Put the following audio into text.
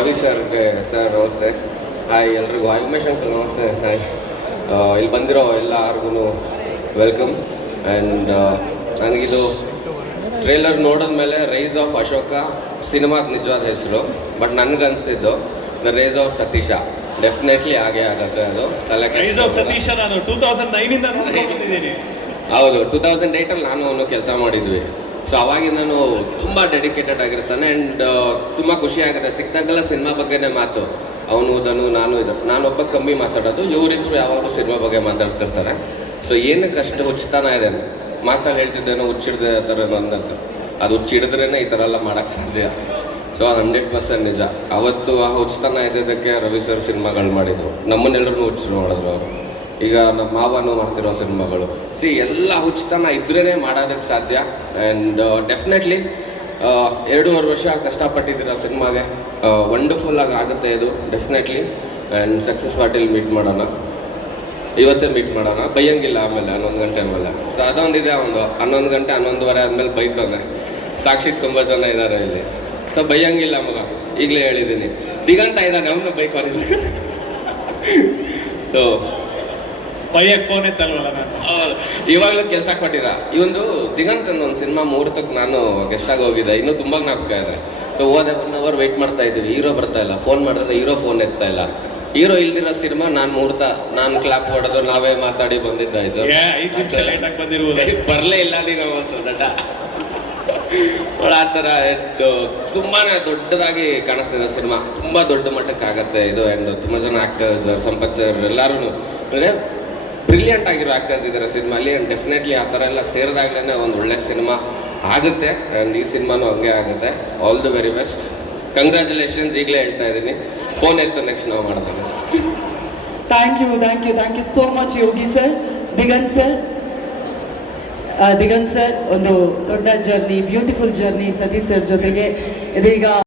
Ravi sir sir ನಮಸ್ತೆ. Hi ಎಲ್ರಿಗೂ. Hi Umesh uncle ನಮಸ್ತೆ. ಹಾಯ್ ಇಲ್ಲಿ ಬಂದಿರೋ ಎಲ್ಲರಿಗೂ ವೆಲ್ಕಮ್ ಆ್ಯಂಡ್ ನನಗಿದು ಟ್ರೇಲರ್ ನೋಡಿದ್ಮೇಲೆ ರೈಸ್ ಆಫ್ ಅಶೋಕ ಸಿನಿಮಾದ ನಿಜವಾದ ಹೆಸರು. But ನನಗನ್ಸಿದ್ದು the rise of Satish definitely ಹಾಗೆ ಆಗುತ್ತೆ ಅದು. ತಲೆ ನಾನು ಟೂ ತೌಸಂಡ್ ಹೌದು. ಟೂ ತೌಸಂಡ್ ಏಯ್ಟಲ್ಲಿ ನಾನು ಅವನು ಕೆಲಸ ಮಾಡಿದ್ವಿ. ಸೊ ಅವಾಗಿಂದನು ತುಂಬ ಡೆಡಿಕೇಟೆಡ್ ಆಗಿರ್ತಾನೆ ಆ್ಯಂಡ್ ತುಂಬ ಖುಷಿ ಆಗುತ್ತೆ. ಸಿಕ್ತಾಗೆಲ್ಲ ಸಿನಿಮಾ ಬಗ್ಗೆನೇ ಮಾತು. ಅವನು, ಧನು, ನಾನು ಇದು. ನಾನೊಬ್ಬ ಕಮ್ಮಿ ಮಾತಾಡೋದು. ಇವರಿಬ್ಬರು ಯಾವಾಗಲೂ ಸಿನಿಮಾ ಬಗ್ಗೆ ಮಾತಾಡ್ತಿರ್ತಾರೆ. ಸೊ ಏನಕ್ಕೆ ಅಷ್ಟು ಹುಚ್ಚತನ ಇದೆ? ಮಾತಾಡಿ ಹೇಳ್ತಿದ್ದೇನೋ, ಹುಚ್ಚಿಡ್ದೆ ಆ ಥರ ಅದು ಹುಚ್ಚಿಡಿದ್ರೇ ಈ ಥರ ಎಲ್ಲ ಮಾಡೋಕ್ಕೆ ಸಾಧ್ಯ. ಸೊ ಅದು ಹಂಡ್ರೆಡ್ ಪರ್ಸೆಂಟ್ ನಿಜ. ಅವತ್ತು ಆ ಹುಚ್ಚತನ ಇದ್ದಿದ್ದಕ್ಕೆ ರವಿ ಸರ್ ಸಿನಿಮಾಗಳು ಮಾಡಿದ್ರು ನಮ್ಮನ್ನೆಲ್ಲರೂ ಹುಚ್ಚು ಮಾಡಿದ್ರು ಅವರು. ಈಗ ನಮ್ಮ ಮಾವನು ಮಾಡ್ತಿರೋ ಸಿನಿಮಾಗಳು. ಸಿ ಎಲ್ಲ ಹುಚ್ಚತನ ಇದ್ರೇ ಮಾಡೋದಕ್ಕೆ ಸಾಧ್ಯ. ಆ್ಯಂಡ್ ಡೆಫಿನೆಟ್ಲಿ ಎರಡೂವರೆ ವರ್ಷ ಕಷ್ಟಪಟ್ಟಿದ್ದೀರ ಸಿನಿಮಾಗೆ. ವಂಡರ್ಫುಲ್ ಆಗಿ ಆಗುತ್ತೆ ಇದು ಡೆಫಿನೆಟ್ಲಿ ಆ್ಯಂಡ್ ಸಕ್ಸಸ್ ಪಾರ್ಟಿಲಿ ಮೀಟ್ ಮಾಡೋಣ. ಇವತ್ತೇ ಮೀಟ್ ಮಾಡೋಣ. ಬೈಯಂಗಿಲ್ಲ ಆಮೇಲೆ, ಹನ್ನೊಂದು ಗಂಟೆ ಆಮೇಲೆ ಸೊ ಅದೊಂದಿದೆ ಒಂದು. ಹನ್ನೊಂದು ಗಂಟೆ, ಹನ್ನೊಂದುವರೆ ಆದಮೇಲೆ ಬೈತಾನೆ. ಸಾಕ್ಷಿಗೆ ತುಂಬ ಜನ ಇದ್ದಾರೆ ಇಲ್ಲಿ. ಸೊ ಬೈಯಂಗಿಲ್ಲ ಮಗ. ಈಗಲೇ ಹೇಳಿದ್ದೀನಿ. ದಿಗಂತ ಇದ್ದಾನೆ, ಅವನು ಬೈಕ್ ಸೊ ಬೈಯಕ್ ಫೋನ್ ಇತ್ತಲ್ವಲ್ಲ ನಾನು. ಇವಾಗಲೂ ಇವಾಗ್ಲೂ ಕೆಲಸ ಕೊಟ್ಟಿರ? ಇವಂದು ದಿಗಂತ್ ಅನ್ನೋ ಒಂದು ಸಿನಿಮಾ ಮುಹೂರ್ತಕ್ಕೆ ನಾನು ಗೆಸ್ಟ್ ಆಗಿ ಹೋಗಿದ್ದೆ. ಇನ್ನೂ ತುಂಬ ಜ್ಞಾಪಕ ಇದೆ. ಸೊ ಹೋದೆ ಒನ್ ಅವರ್ ವೆಯ್ಟ್ ಮಾಡ್ತಾ ಇದ್ದೀವಿ. ಹೀರೋ ಬರ್ತಾ ಇಲ್ಲ. ಫೋನ್ ಮಾಡಿದ್ರೆ ಹೀರೋ ಫೋನ್ ಎತ್ತಾ ಇಲ್ಲ. ಹೀರೋ ಇಲ್ದಿರೋ ಸಿನಿಮಾ ನಾನು ಮುಹೂರ್ತ ನಾನು ಕ್ಲಾಪ್ ಹೊಡೆದು ನಾವೇ ಮಾತಾಡಿ ಬಂದಿದ್ದ ಇದು. ಐದು ನಿಮಿಷ ಬಂದಿರುವುದು. ಬರಲೇ ಇಲ್ಲ ನೀವು ಅವತ್ತು ದಡ್ಡ ಆ ಥರ ದೊಡ್ಡದಾಗಿ ಕಾಣಿಸ್ತಿದೆ ಸಿನಿಮಾ. ತುಂಬ ದೊಡ್ಡ ಮಟ್ಟಕ್ಕೆ ಆಗತ್ತೆ ಇದು. ಅಂಡ್ ತುಂಬ ಜನ ಆ್ಯಕ್ಟರ್ಸ್ ಸಂಪತ್ ಸರ್ ಎಲ್ಲರೂ ಅಂದರೆ ಬ್ರಿಲಿಯಂಟ್ ಆಗಿರೋ ಆ್ಯಕ್ಟರ್ಸ್ ಇದ್ದಾರೆ ಸಿನಿಮಾಲಿ ಆ್ಯಂಡ್ ಡೆಫಿನೆಟ್ಲಿ ಆ ಥರ ಎಲ್ಲ ಸೇರಿದಾಗ್ಲೇ ಒಂದು ಒಳ್ಳೆ ಸಿನಿಮಾ ಆಗುತ್ತೆ ಆ್ಯಂಡ್ ಈ ಸಿನಿಮಾನು ಹಂಗೆ ಆಗುತ್ತೆ. All the very best congratulations ಈಗಲೇ ಹೇಳ್ತಾ ಇದ್ದೀನಿ. ಫೋನ್ ಎತ್ತು ನೆಕ್ಸ್ಟ್ ನಾವು ಮಾಡ್ತೇವೆ next thank you thank you thank you so much Yogi sir Diganth sir Diganth sir ಒಂದು ದೊಡ್ಡ journey beautiful journey Satish sir ಜೊತೆಗೆ. ಇದೀಗ